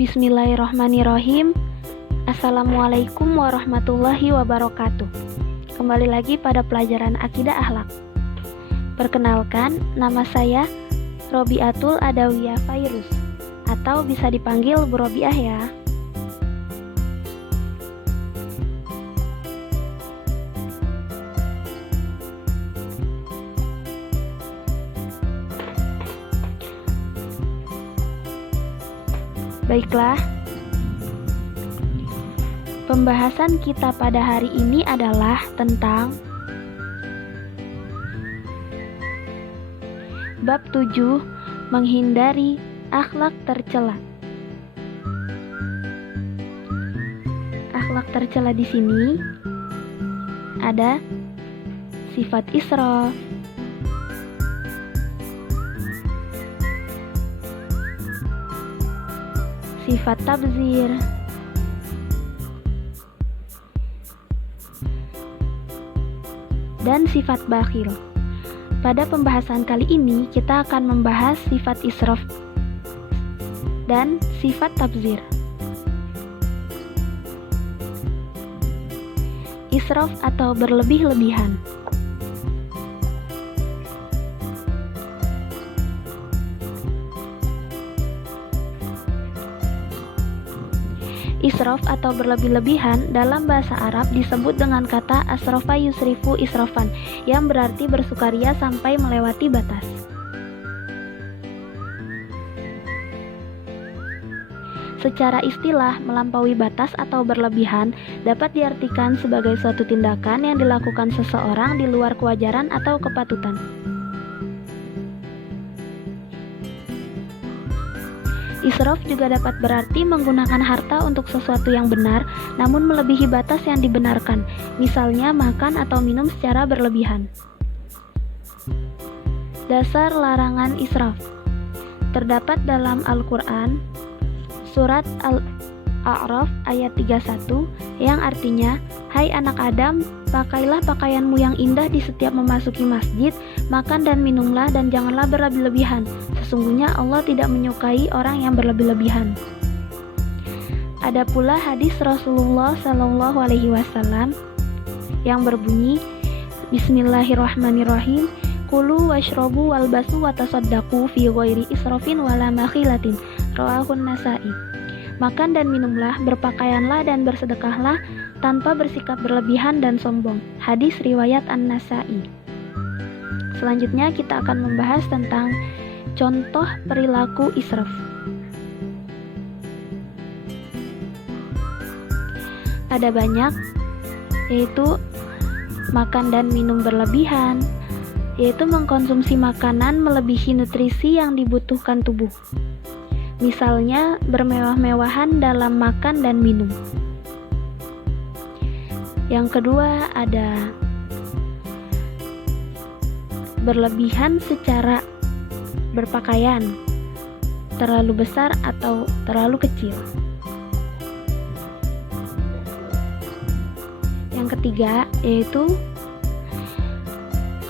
Bismillahirrahmanirrahim. Assalamualaikum warahmatullahi wabarakatuh. Kembali lagi pada pelajaran Akidah Akhlak. Perkenalkan, nama saya Robiatul Adawiyah Fairuz, atau bisa dipanggil Bu Robiah ya. Baiklah, pembahasan kita pada hari ini adalah tentang bab 7, menghindari akhlak tercela. Akhlak tercela di sini ada sifat israf, sifat tabzir, dan sifat bakhil. Pada pembahasan kali ini kita akan membahas sifat israf dan sifat tabzir. Israf atau berlebih-lebihan. Israf atau berlebih-lebihan dalam bahasa Arab disebut dengan kata asrafa yusrifu israfan, yang berarti bersukaria sampai melewati batas. Secara istilah, melampaui batas atau berlebihan dapat diartikan sebagai suatu tindakan yang dilakukan seseorang di luar kewajaran atau kepatutan. Israf juga dapat berarti menggunakan harta untuk sesuatu yang benar, namun melebihi batas yang dibenarkan, misalnya makan atau minum secara berlebihan. Dasar larangan israf terdapat dalam Al-Quran, surat Al-A'raf ayat 31, yang artinya, "Hai anak Adam, pakailah pakaianmu yang indah di setiap memasuki masjid, makan dan minumlah dan janganlah berlebih-lebihan. Sesungguhnya Allah tidak menyukai orang yang berlebih-lebihan." Ada pula hadis Rasulullah SAW yang berbunyi, Bismillahirrahmanirrahim, "Kulu washrobu walbasu watasaddaqu fi ghairi israfin wala makhilatin." Rawahun Nasa'i. Makan dan minumlah, berpakaianlah dan bersedekahlah tanpa bersikap berlebihan dan sombong. Hadis riwayat An-Nasa'i. Selanjutnya kita akan membahas tentang contoh perilaku israf. Ada banyak, yaitu makan dan minum berlebihan, yaitu mengkonsumsi makanan melebihi nutrisi yang dibutuhkan tubuh. Misalnya bermewah-mewahan dalam makan dan minum. Yang kedua ada berlebihan secara berpakaian, terlalu besar atau terlalu kecil. Yang ketiga yaitu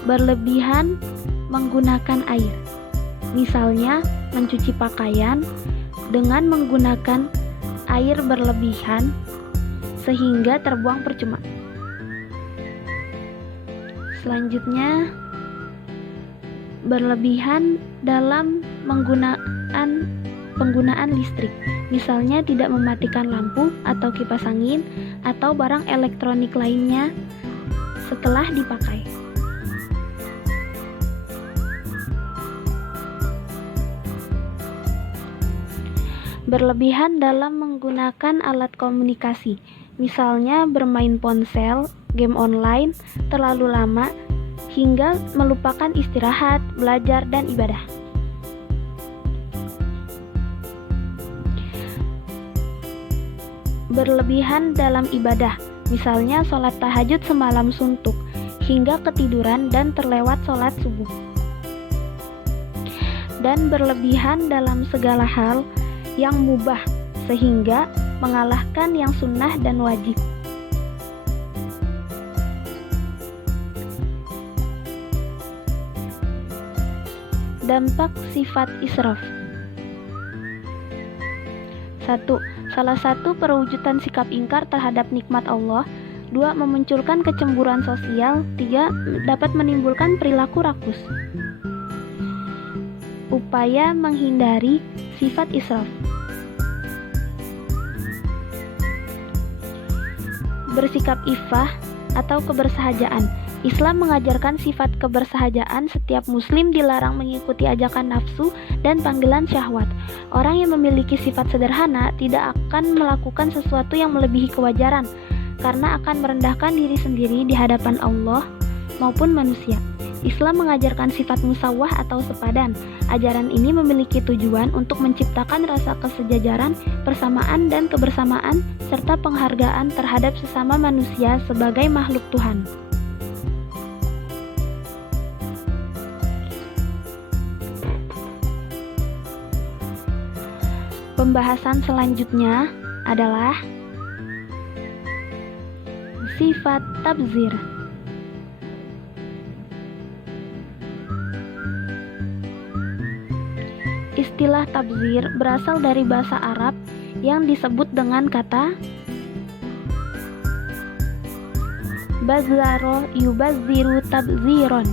berlebihan menggunakan air. Misalnya mencuci pakaian dengan menggunakan air berlebihan sehingga terbuang percuma. Selanjutnya, berlebihan dalam penggunaan listrik. Misalnya tidak mematikan lampu atau kipas angin atau barang elektronik lainnya setelah dipakai. Berlebihan dalam menggunakan alat komunikasi, misalnya bermain ponsel, game online terlalu lama hingga melupakan istirahat, belajar, dan ibadah. Berlebihan dalam ibadah, misalnya sholat tahajud semalam suntuk hingga ketiduran dan terlewat sholat subuh. Dan berlebihan dalam segala hal yang mubah sehingga mengalahkan yang sunnah dan wajib. Dampak sifat israf. 1. Salah satu perwujudan sikap ingkar terhadap nikmat Allah. 2. Memunculkan kecemburuan sosial. 3. Dapat menimbulkan perilaku rakus. Upaya menghindari sifat israf. Bersikap iffah atau kebersahajaan. Islam mengajarkan sifat kebersahajaan. Setiap muslim dilarang mengikuti ajakan nafsu dan panggilan syahwat. Orang yang memiliki sifat sederhana tidak akan melakukan sesuatu yang melebihi kewajaran, karena akan merendahkan diri sendiri di hadapan Allah maupun manusia. Islam mengajarkan sifat musawwah atau sepadan. Ajaran ini memiliki tujuan untuk menciptakan rasa kesejajaran, persamaan dan kebersamaan, serta penghargaan terhadap sesama manusia sebagai makhluk Tuhan. Pembahasan selanjutnya adalah sifat tabzir. Istilah tabzir berasal dari bahasa Arab yang disebut dengan kata bazzaro yubazziru tabziron.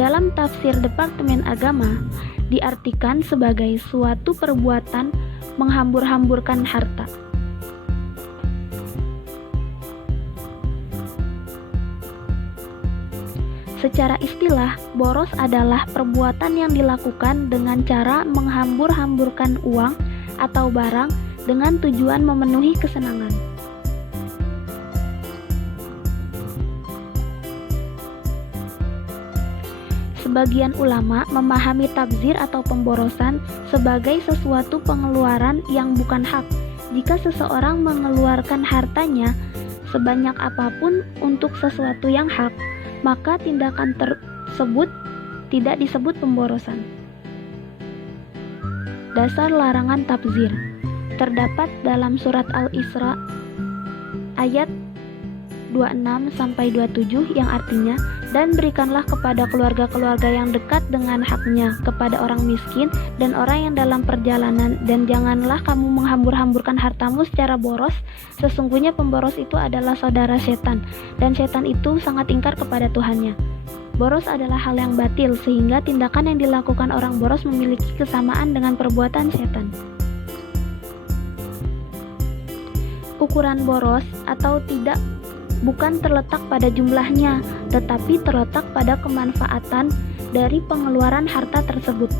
Dalam tafsir Departemen Agama, diartikan sebagai suatu perbuatan menghambur-hamburkan harta. Secara istilah, boros adalah perbuatan yang dilakukan dengan cara menghambur-hamburkan uang atau barang dengan tujuan memenuhi kesenangan. Sebagian ulama memahami tabzir atau pemborosan sebagai sesuatu pengeluaran yang bukan hak. Jika seseorang mengeluarkan hartanya sebanyak apapun untuk sesuatu yang hak, maka tindakan tersebut tidak disebut pemborosan. Dasar larangan tabzir terdapat dalam surat Al-Isra ayat 26-27 yang artinya, dan berikanlah kepada keluarga-keluarga yang dekat dengan haknya, kepada orang miskin dan orang yang dalam perjalanan, dan janganlah kamu menghambur-hamburkan hartamu secara boros. Sesungguhnya pemboros itu adalah saudara setan, dan setan itu sangat ingkar kepada Tuhannya. Boros adalah hal yang batil, sehingga tindakan yang dilakukan orang boros memiliki kesamaan dengan perbuatan setan. Ukuran boros atau tidak bukan terletak pada jumlahnya, tetapi terletak pada kemanfaatan dari pengeluaran harta tersebut.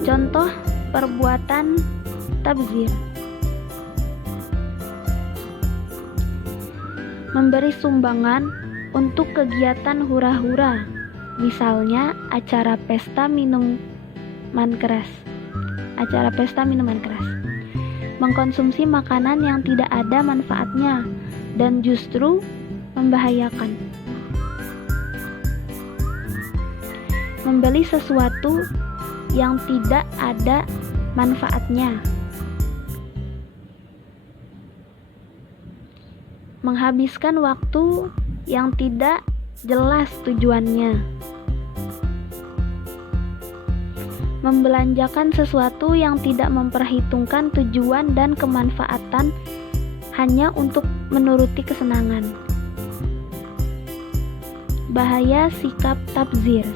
Contoh perbuatan tabzir: memberi sumbangan untuk kegiatan hura-hura, misalnya acara pesta minuman keras. Mengkonsumsi makanan yang tidak ada manfaatnya dan justru membahayakan. Membeli sesuatu yang tidak ada manfaatnya. Menghabiskan waktu yang tidak jelas tujuannya. Membelanjakan sesuatu yang tidak memperhitungkan tujuan dan kemanfaatan hanya untuk menuruti kesenangan. Bahaya sikap tabzir.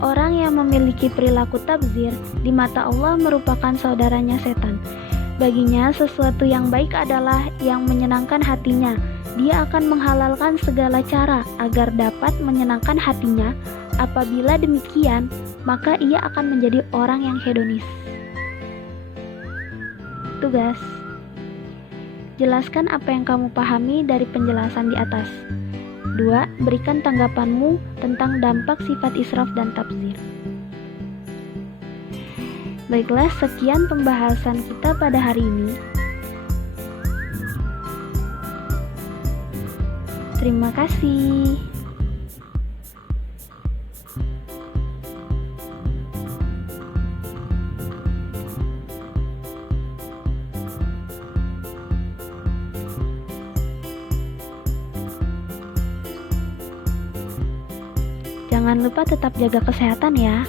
Orang yang memiliki perilaku tabzir di mata Allah merupakan saudaranya setan. Baginya sesuatu yang baik adalah yang menyenangkan hatinya. Dia akan menghalalkan segala cara agar dapat menyenangkan hatinya. Apabila demikian, maka ia akan menjadi orang yang hedonis. Tugas: jelaskan apa yang kamu pahami dari penjelasan di atas. 2. Berikan tanggapanmu tentang dampak sifat israf dan tabzir. Baiklah, sekian pembahasan kita pada hari ini. Terima kasih. Jangan lupa tetap jaga kesehatan ya.